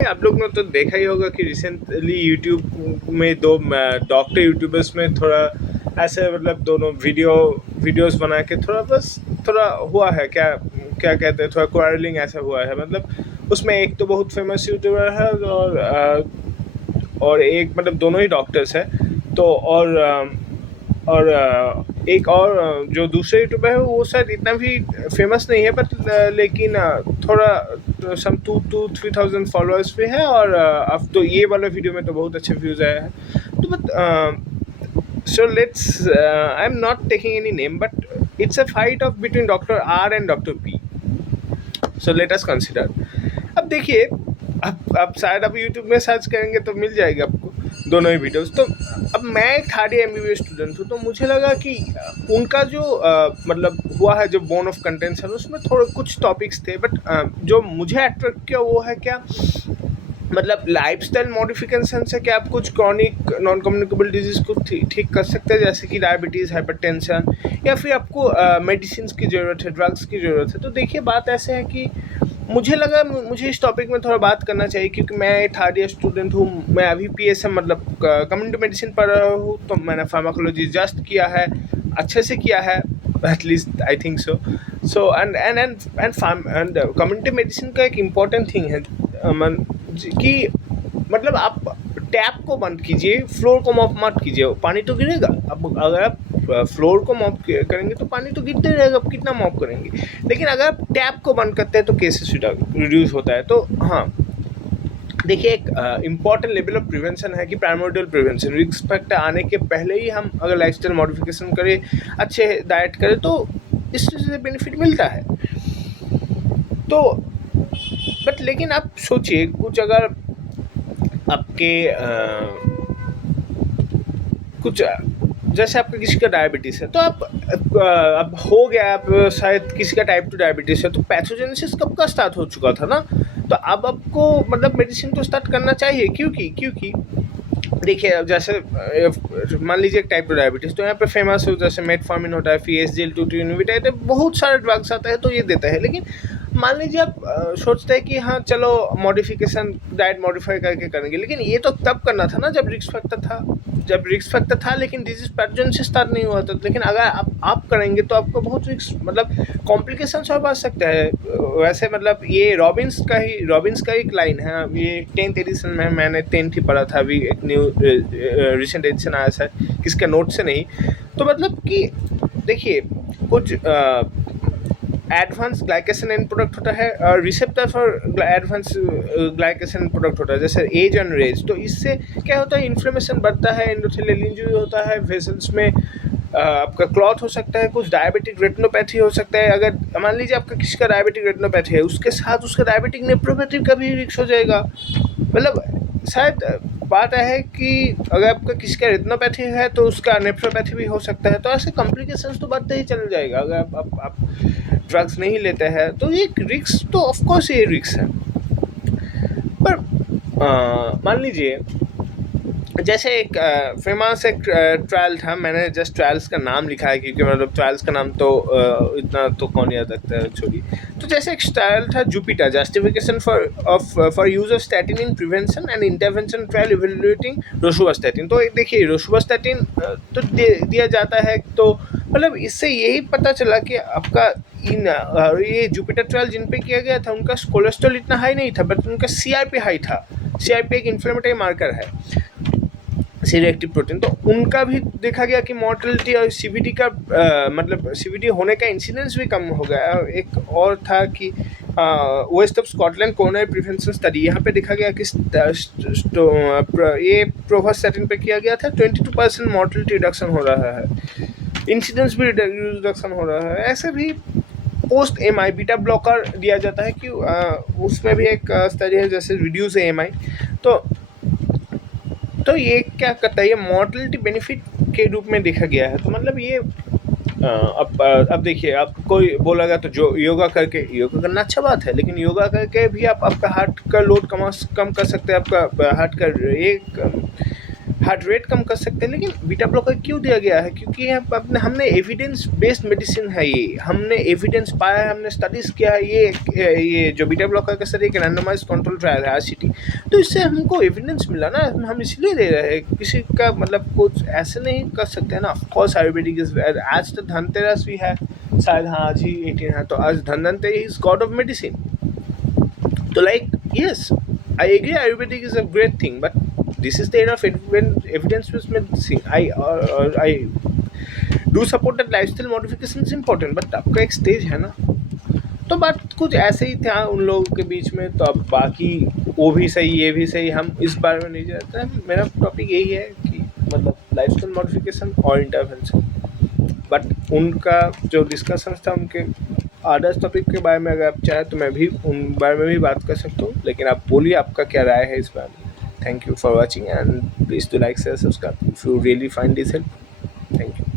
आप लोग ने तो देखा ही होगा कि रिसेंटली यूट्यूब में दो डॉक्टर यूट्यूबर्स में थोड़ा ऐसे मतलब दोनों वीडियोस बना के थोड़ा हुआ है, क्या क्या कहते हैं, थोड़ा क्वारलिंग ऐसा हुआ है। मतलब उसमें एक तो बहुत फेमस यूट्यूबर है और एक मतलब दोनों ही डॉक्टर्स हैं। तो और एक और जो दूसरे यूट्यूबर है वो शायद इतना भी फेमस नहीं है, बट लेकिन थोड़ा सम 2-3,000 फॉलोअर्स पे है। और अब तो ये वाला वीडियो में तो बहुत अच्छे व्यूज़ आए हैं। तो but so let's I am not taking any name, but it's a fight of between doctor R and doctor P. So let us consider. अब देखिए, अब शायद आप यूट्यूब में सर्च करेंगे तो मिल जाएगी आपको दोनों ही वीडियोस। तो अब मैं एक थर्ड ईयर MBBS स्टूडेंट हूँ, तो मुझे लगा कि उनका जो मतलब हुआ है जो बोन ऑफ कंटेंशन, उसमें थोड़े कुछ टॉपिक्स थे, बट जो मुझे अट्रैक्ट किया वो है क्या, मतलब लाइफस्टाइल मॉडिफिकेशन से क्या आप कुछ क्रॉनिक नॉन कम्युनिकेबल डिजीज़ को ठीक कर सकते हैं, जैसे कि डायबिटीज़, हाइपरटेंशन, या फिर आपको मेडिसिन की ज़रूरत है, ड्रग्स की ज़रूरत है। तो देखिए, बात ऐसे है कि मुझे लगा मुझे इस टॉपिक में थोड़ा बात करना चाहिए, क्योंकि मैं थर्ड ईयर स्टूडेंट हूँ। मैं अभी PSM मतलब कम्युनिटी मेडिसिन पढ़ रहा हूँ, तो मैंने फार्माकोलॉजी जस्ट किया है, अच्छे से किया है, at least I think so. So and community medicine का एक इम्पॉर्टेंट थिंग है कि मतलब आप टैप को बंद कीजिए, फ्लोर को मॉप मत कीजिए, पानी तो गिरेगा। अब अगर आप फ्लोर को मॉप करेंगे तो पानी तो गिरते रहेगा, आप कितना मॉप करेंगे। लेकिन अगर आप टैप को बंद करते हैं तो केसेस रिड्यूस होता है। तो हाँ, देखिए, एक इम्पॉर्टेंट लेवल ऑफ प्रिवेंशन है कि प्राइमोर्डियल प्रिवेंशन। रिस्क फैक्टर आने के पहले ही हम अगर लाइफस्टाइल मॉडिफिकेशन करें, अच्छे डाइट करें, तो इस चीज़ से बेनिफिट मिलता है। तो बट लेकिन आप सोचिए, कुछ अगर आपके कुछ जैसे आपका किसी का डायबिटीज़ है, तो आप अब हो गया, आप शायद किसी का टाइप 2 डायबिटीज़ है, तो पैथोजेनेसिस कब का स्टार्ट हो चुका था ना। तो अब आपको मतलब मेडिसिन तो स्टार्ट करना चाहिए, क्योंकि देखिए, अब जैसे मान लीजिए एक टाइप 2 डायबिटीज़, तो यहाँ पे फेमस हो जैसे मेटफॉर्मिन होता है, फिर SGLT2 इनहिबिटर, बहुत सारे ड्रग्स आता है, तो ये देता है। लेकिन मान लीजिए आप सोचते हैं कि हाँ चलो मॉडिफिकेशन डाइट मॉडिफाई करके करेंगे, लेकिन ये तो तब करना था ना जब रिस्क फैक्टर था, लेकिन डिजीज पैथोजन से स्टार्ट नहीं हुआ था। लेकिन अगर आप करेंगे तो आपको बहुत रिस्क मतलब कॉम्प्लिकेशंस और बढ़ सकता है। वैसे मतलब ये रॉबिन्स का ही एक लाइन है, ये 10th एडिशन में मैंने 10th ही पढ़ा था, अभी एक न्यू रिसेंट एडिशन आया था, किसका नोट से नहीं। तो मतलब कि देखिए, कुछ एडवांस ग्लाइकेशन एंड प्रोडक्ट होता है और receptor for advance glycation product होता है, जैसे एज एंड रेज। तो इससे क्या होता है, इन्फ्लेमेशन बढ़ता है, एंडोथेलियल इंजरी होता है, वेसल्स में आपका क्लॉट हो सकता है, कुछ डायबिटिक रेटिनोपैथी हो सकता है। अगर मान लीजिए आपका किसी का डायबिटिक रेटिनोपैथी है, उसके साथ उसका डायबिटिक नेफ्रोपैथी का भी रिस्क हो जाएगा। मतलब शायद बात है कि अगर आपका किसी का रेटिनोपैथी है तो उसका नेफ्रोपैथी भी हो सकता है। तो ऐसे कॉम्प्लिकेशंस तो बढ़ते ही चल जाएगा अगर आप ड्रग्स नहीं लेते हैं। तो ये रिस्क तो ऑफकोर्स ये रिस्क है। पर मान लीजिए, जैसे एक फेमस एक ट्रायल था, मैंने जस्ट ट्रायल्स का नाम लिखा है क्योंकि मतलब ट्रायल्स का नाम तो इतना तो कौन याद रखता है एक्चुअली। तो जैसे एक ट्रायल था Jupiter, justification for use of statin in prevention and intervention trial evaluating rosuvastatin. तो देखिए, रोसुवास्टैटिन तो दिया जाता है, तो मतलब इससे यही पता चला कि आपका ये जुपिटर ट्रायल जिन पे किया गया था उनका कोलेस्ट्रॉल इतना हाई नहीं था, बट उनका CRP हाई था। CRP एक इन्फ्लेमेटरी मार्कर है, सीरोएक्टिव प्रोटीन। तो उनका भी देखा गया कि मॉर्टेलिटी और CVD का मतलब CVD होने का इंसिडेंस भी कम हो गया। एक और था कि west of Scotland coronary prevention study, यहाँ पे देखा गया कि ये प्रोवास्टैटिन पे किया गया था, 22% मॉर्टेलिटी रिडक्शन हो रहा है, इंसिडेंस भी रिडक्शन हो रहा है। ऐसे भी पोस्ट AMI बीटा ब्लॉकर दिया जाता है कि उसमें भी एक स्टडी है जैसे रिड्यूस AMI। तो ये क्या करता है, ये मॉर्टेलिटी बेनिफिट के रूप में देखा गया है। तो मतलब ये अब देखिए, आप कोई बोलेगा तो जो योगा करना अच्छा बात है, लेकिन योगा करके भी आप आपका हार्ट का लोड कम कर सकते हैं, आपका हार्ट का एक हार्ट रेट कम कर सकते हैं, लेकिन बीटा ब्लॉकर क्यों दिया गया है? क्योंकि हमने एविडेंस बेस्ड मेडिसिन है ये, हमने एविडेंस पाया है, हमने स्टडीज़ किया है। ये जो बीटा ब्लॉकर का सर एक रैंडमाइज्ड कंट्रोल ट्रायल है RCT, तो इससे हमको एविडेंस मिला ना, हम इसलिए दे रहे हैं। किसी का मतलब कुछ ऐसे नहीं कर सकते हैं ना। ऑफ कोर्स आयुर्वेदिक इज, आज तो धनतेरस भी है शायद, हाँ आज ही 18 है, तो आज Dhanvantari is God of medicine. तो like yes, I agree Ayurvedic is a great thing, but this is the era of evidence-based medicine. I do support that lifestyle modification is important, but आपका एक स्टेज है ना। तो बात कुछ ऐसे ही था उन लोगों के बीच में। तो अब बाकी वो भी सही ये भी सही, हम इस बारे में नहीं जानते हैं। मेरा टॉपिक यही है कि मतलब लाइफस्टाइल मॉडिफिकेशन और इंटरवेंशन। बट उनका जो डिस्कशन था उनके अदर्स टॉपिक के बारे में अगर आप चाहें तो मैं भी उन बारे में भी बात कर सकता हूँ, लेकिन आप बोलिए आपका क्या राय है इस बारे में। Thank you for watching and please to like share subscribe if you really find this help. Thank you.